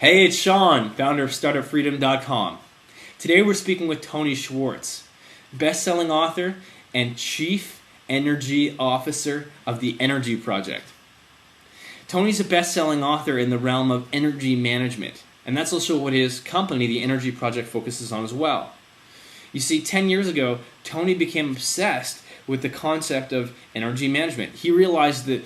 Hey, it's Sean, founder of StartupFreedom.com. Today we're speaking with Tony Schwartz, best-selling author and Chief Energy Officer of the Energy Project. Tony's a best-selling author in the realm of energy management, and that's also what his company, the Energy Project, focuses on as well. You see, 10 years ago, Tony became obsessed with the concept of energy management. He realized that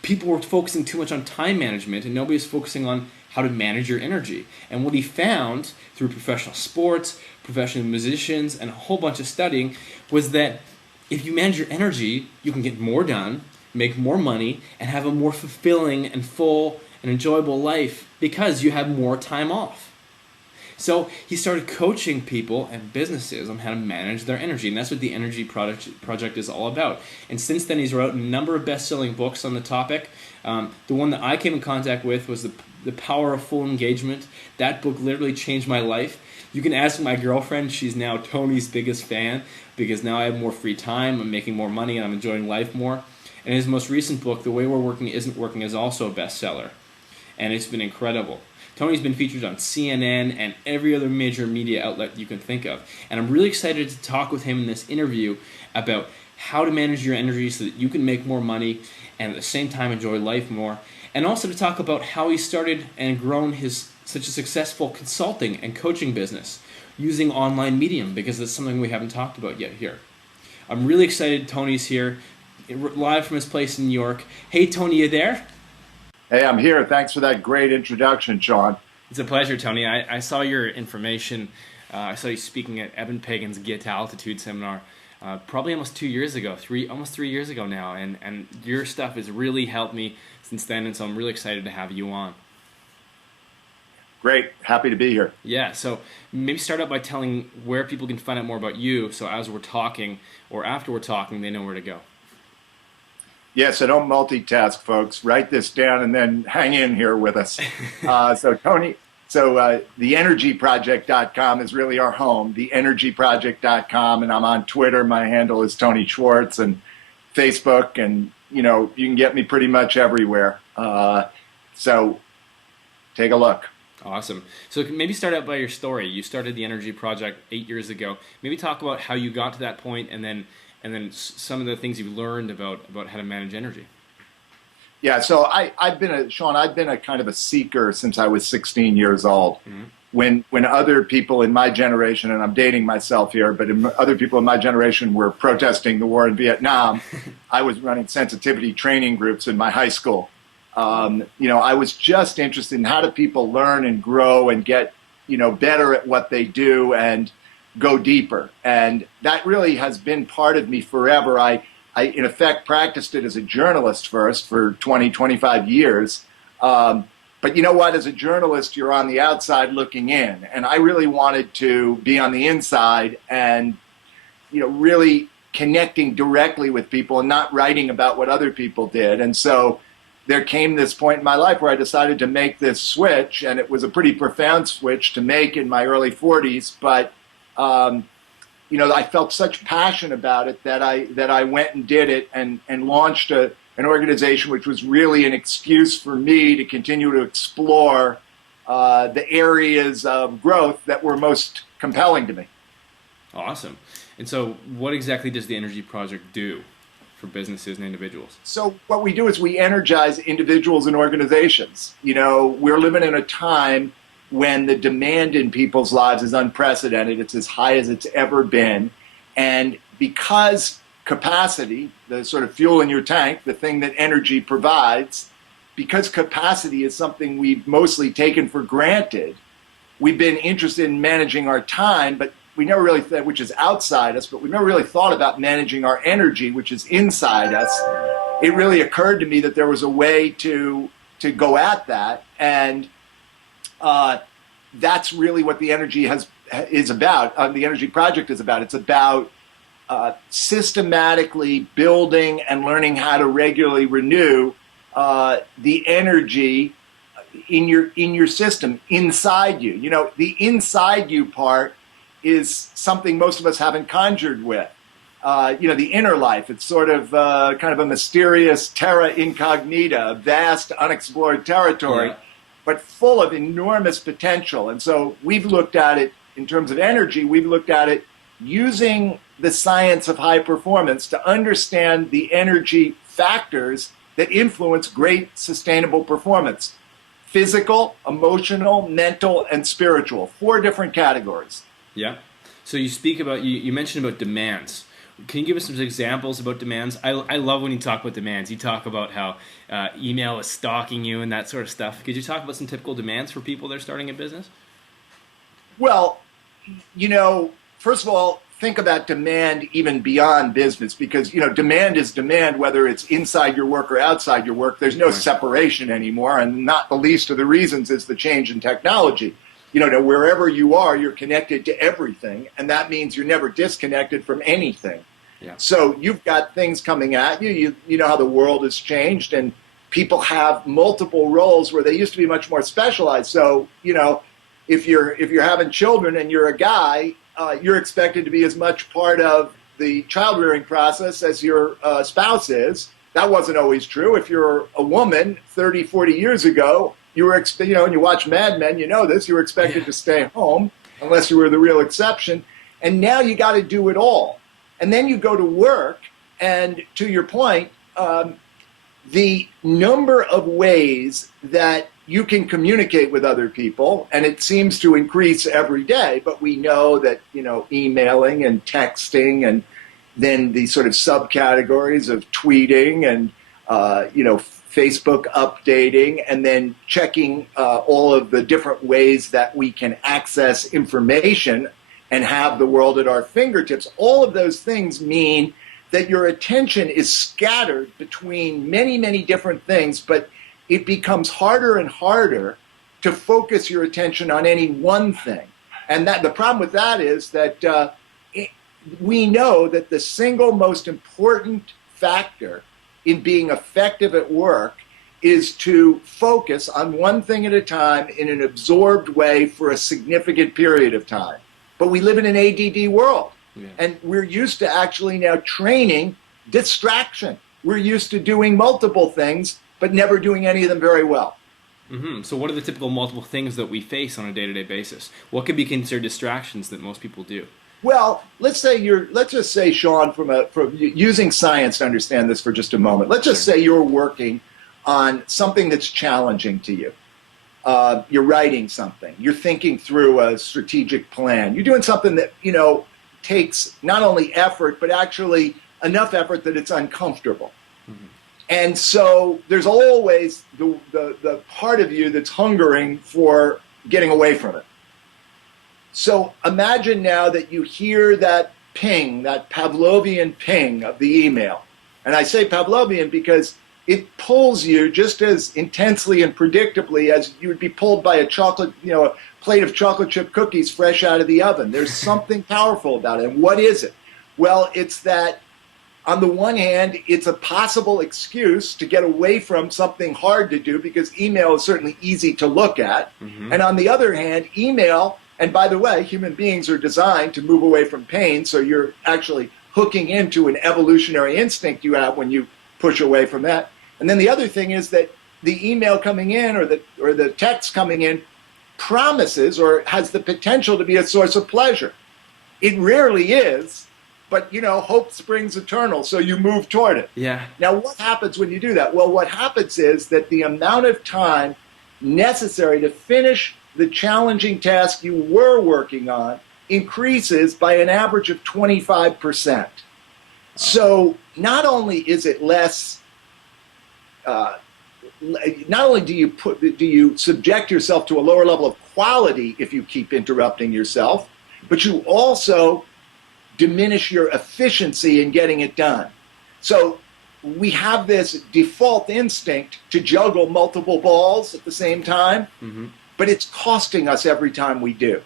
people were focusing too much on time management and nobody was focusing on how to manage your energy. And what he found through professional sports, professional musicians, and a whole bunch of studying was that if you manage your energy, you can get more done, make more money, and have a more fulfilling and full and enjoyable life because you have more time off. So he started coaching people and businesses on how to manage their energy, and that's what the Energy Project is all about. And since then, he's wrote a number of best-selling books on the topic. The one that I came in contact with was The Power of Full Engagement. That book literally changed my life. You can ask my girlfriend. She's now Tony's biggest fan because now I have more free time, I'm making more money, and I'm enjoying life more. And his most recent book, The Way We're Working Isn't Working, is also a bestseller, and it's been incredible. Tony's been featured on CNN and every other major media outlet you can think of. And I'm really excited to talk with him in this interview about how to manage your energy so that you can make more money and at the same time enjoy life more. And also to talk about how he started and grown such a successful consulting and coaching business using online medium, because that's something we haven't talked about yet here. I'm really excited Tony's here, live from his place in New York. Hey Tony, you there? Hey, I'm here. Thanks for that great introduction, Sean. It's a pleasure, Tony. I saw your information. I saw you speaking at Evan Pagan's Get to Altitude seminar probably almost 2 years ago, almost 3 years ago now, and your stuff has really helped me since then, and so I'm really excited to have you on. Great. Happy to be here. Yeah, so maybe start out by telling where people can find out more about you, so as we're talking or after we're talking, they know where to go. Yes, I don't multitask, folks. Write this down and then hang in here with us. TheEnergyProject.com is really our home, TheEnergyProject.com, and I'm on Twitter. My handle is Tony Schwartz, and Facebook, and you can get me pretty much everywhere. So take a look. Awesome. So maybe start out by your story. You started the Energy Project 8 years ago. Maybe talk about how you got to that point, and then some of the things you've learned about how to manage energy. Yeah, so I've been a kind of a seeker since I was 16 years old. Mm-hmm. When other people in my generation, and I'm dating myself here, but other people in my generation were protesting the war in Vietnam, I was running sensitivity training groups in my high school. I was just interested in how do people learn and grow and get better at what they do and go deeper. And that really has been part of me forever. I in effect practiced it as a journalist first for 20, 25 years. But you know what, as a journalist, you're on the outside looking in. And I really wanted to be on the inside and, really connecting directly with people and not writing about what other people did. And so there came this point in my life where I decided to make this switch, and it was a pretty profound switch to make in my early 40s, but I felt such passion about it that I went and did it and launched an organization which was really an excuse for me to continue to explore the areas of growth that were most compelling to me. Awesome. And so what exactly does the Energy Project do for businesses and individuals? So what we do is we energize individuals and organizations. We're living in a time when the demand in people's lives is unprecedented. It's as high as it's ever been. And because capacity, the sort of fuel in your tank, the thing that energy provides, because capacity is something we've mostly taken for granted, we've been interested in managing our time, but we never really thought, which is outside us, but we never really thought about managing our energy, which is inside us. It really occurred to me that there was a way to go at that, and that's really what the energy is about. The Energy Project is about. It's about systematically building and learning how to regularly renew the energy in your system inside you. The inside you part is something most of us haven't conjured with. The inner life. It's sort of kind of a mysterious terra incognita, vast unexplored territory. but full of enormous potential. And so we've looked at it in terms of energy, we've looked at it using the science of high performance to understand the energy factors that influence great sustainable performance: physical, emotional, mental, and spiritual. 4 different categories. Yeah. So you speak about, you mentioned about demands. Can you give us some examples about demands? I love when you talk about demands. You talk about how email is stalking you and that sort of stuff. Could you talk about some typical demands for people that are starting a business? Well, first of all, think about demand even beyond business, because, demand is demand, whether it's inside your work or outside your work. There's no separation anymore, and not the least of the reasons is the change in technology. Wherever you are, you're connected to everything, and that means you're never disconnected from anything. Yeah. So you've got things coming at you. You know how the world has changed, and people have multiple roles where they used to be much more specialized. So, if you're having children and you're a guy, you're expected to be as much part of the child rearing process as your spouse is. That wasn't always true. If you're a woman 30, 40 years ago, you were, and you watch Mad Men, you know this, you were expected to stay home unless you were the real exception. And now you got to do it all. And then you go to work, and to your point, the number of ways that you can communicate with other people, and it seems to increase every day, but we know that, emailing and texting, and then the sort of subcategories of tweeting and, Facebook updating, and then checking all of the different ways that we can access information and have the world at our fingertips. All of those things mean that your attention is scattered between many, many different things, but it becomes harder and harder to focus your attention on any one thing. And that the problem with that is that we know that the single most important factor in being effective at work is to focus on one thing at a time in an absorbed way for a significant period of time. But we live in an ADD world, and we're used to actually now training distraction. We're used to doing multiple things, but never doing any of them very well. Mm-hmm. So what are the typical multiple things that we face on a day-to-day basis? What could be considered distractions that most people do? Well, let's just say, Sean, from using science to understand this for just a moment. Let's just say you're working on something that's challenging to you. You're writing something. You're thinking through a strategic plan. You're doing something that, takes not only effort, but actually enough effort that it's uncomfortable. Mm-hmm. And so there's always the part of you that's hungering for getting away from it. So imagine now that you hear that ping, that Pavlovian ping of the email. And I say Pavlovian because it pulls you just as intensely and predictably as you would be pulled by a plate of chocolate chip cookies fresh out of the oven. There's something powerful about it. And what is it? Well, it's that on the one hand, it's a possible excuse to get away from something hard to do, because email is certainly easy to look at. Mm-hmm. And on the other hand, email, and by the way, human beings are designed to move away from pain, so you're actually hooking into an evolutionary instinct you have when you push away from that. And then the other thing is that the email coming in or the text coming in promises or has the potential to be a source of pleasure. It rarely is, but hope springs eternal, so you move toward it. Yeah. Now, what happens when you do that? Well, what happens is that the amount of time necessary to finish the challenging task you were working on increases by an average of 25%. So not only is it less, not only do you subject yourself to a lower level of quality if you keep interrupting yourself, but you also diminish your efficiency in getting it done. So we have this default instinct to juggle multiple balls at the same time, mm-hmm. but it's costing us every time we do.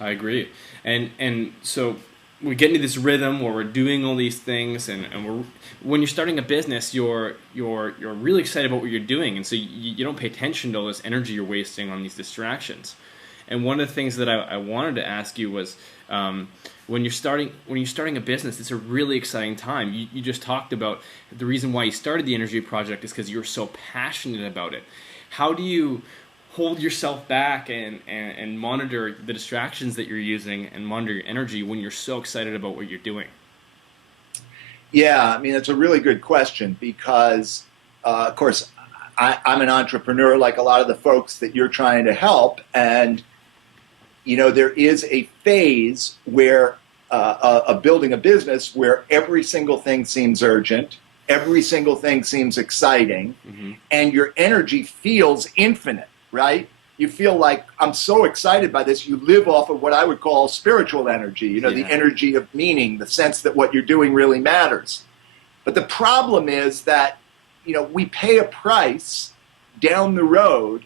I agree. And so we get into this rhythm where we're doing all these things, and when you're starting a business, you're really excited about what you're doing, and so you don't pay attention to all this energy you're wasting on these distractions. And one of the things that I wanted to ask you was, when you're starting a business, it's a really exciting time. You just talked about the reason why you started the Energy Project is because you're so passionate about it. How do you hold yourself back and monitor the distractions that you're using and monitor your energy when you're so excited about what you're doing? Yeah, I mean, it's a really good question because, of course, I'm an entrepreneur like a lot of the folks that you're trying to help. And, there is a phase where of building a business where every single thing seems urgent, every single thing seems exciting, and your energy feels infinite, right? You feel like, I'm so excited by this. You live off of what I would call spiritual energy, the energy of meaning, the sense that what you're doing really matters. But the problem is that, we pay a price down the road,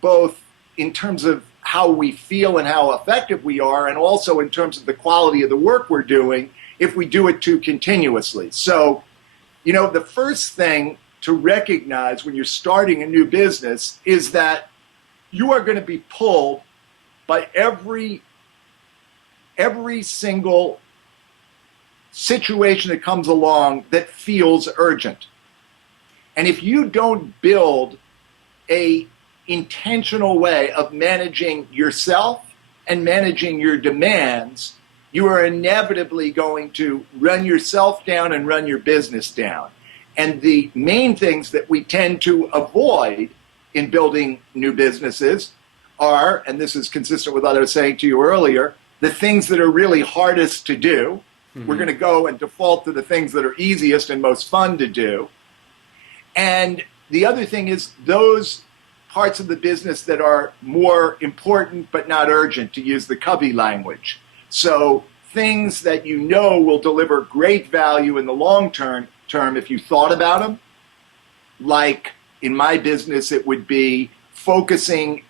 both in terms of how we feel and how effective we are, and also in terms of the quality of the work we're doing, if we do it too continuously. So, the first thing to recognize when you're starting a new business is that you are going to be pulled by every single situation that comes along that feels urgent. And if you don't build a intentional way of managing yourself and managing your demands, you are inevitably going to run yourself down and run your business down. And the main things that we tend to avoid in building new businesses are, and this is consistent with what I was saying to you earlier, the things that are really hardest to do. We're going to go and default to the things that are easiest and most fun to do. And the other thing is those parts of the business that are more important but not urgent, to use the Covey language. So things that will deliver great value in the long term if you thought about them. Like in my business, it would be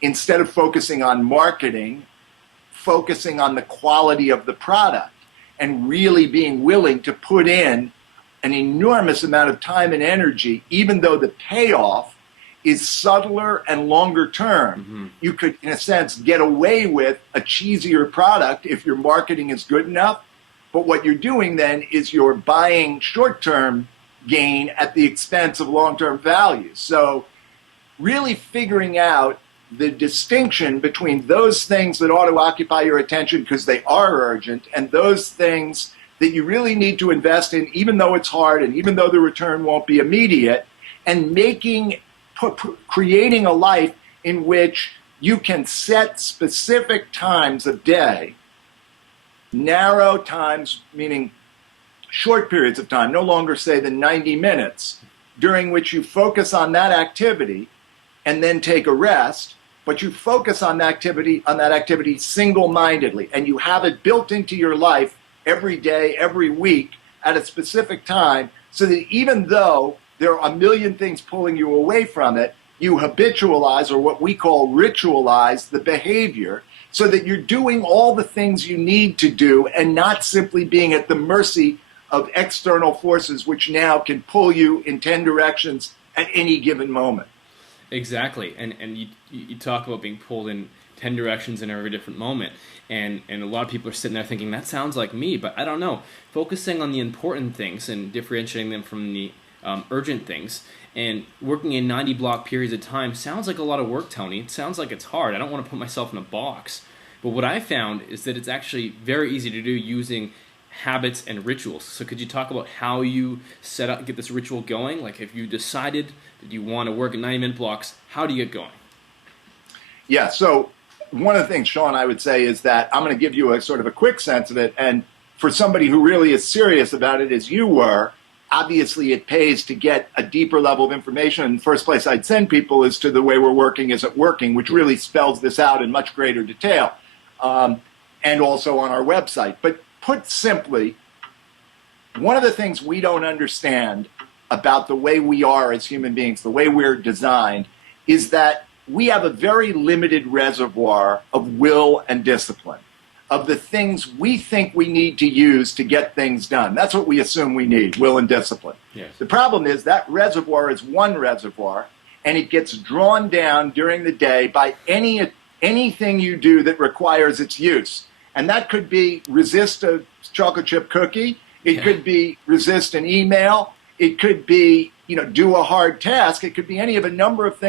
instead of focusing on marketing, focusing on the quality of the product and really being willing to put in an enormous amount of time and energy, even though the payoff is subtler and longer term. You could, in a sense, get away with a cheesier product if your marketing is good enough. But what you're doing then is you're buying short-term gain at the expense of long-term value. So really figuring out the distinction between those things that ought to occupy your attention because they are urgent and those things that you really need to invest in, even though it's hard and even though the return won't be immediate, and creating a life in which you can set specific times of day, narrow times, meaning short periods of time, no longer say than 90 minutes, during which you focus on that activity and then take a rest, but you focus on that activity single-mindedly, and you have it built into your life every day, every week, at a specific time, so that even though there are a million things pulling you away from it, you habitualize, or what we call ritualize, the behavior, so that you're doing all the things you need to do and not simply being at the mercy of external forces which now can pull you in 10 directions at any given moment. Exactly, and you talk about being pulled in 10 directions in every different moment, and a lot of people are sitting there thinking, that sounds like me, but I don't know. Focusing on the important things and differentiating them from the urgent things and working in 90 block periods of time sounds like a lot of work, Tony. It sounds like it's hard. I don't want to put myself in a box. But what I found is that it's actually very easy to do using habits and rituals. So could you talk about how you get this ritual going? Like if you decided that you want to work in 90-minute blocks, how do you get going? Yeah, so one of the things, Sean, I would say is that I'm going to give you a sort of a quick sense of it. And for somebody who really is serious about it as you were, obviously it pays to get a deeper level of information. And the first place I'd send people is to The Way We're Working Isn't Working, which really spells this out in much greater detail, and also on our website. But put simply, one of the things we don't understand about the way we are as human beings, the way we're designed, is that we have a very limited reservoir of will and discipline, of the things we think we need to use to get things done. That's what we assume we need, will and discipline. Yes. The problem is that reservoir is one reservoir, and it gets drawn down during the day by anything you do that requires its use. And that could be resist a chocolate chip cookie. It could be resist an email. It could be, do a hard task. It could be any of a number of things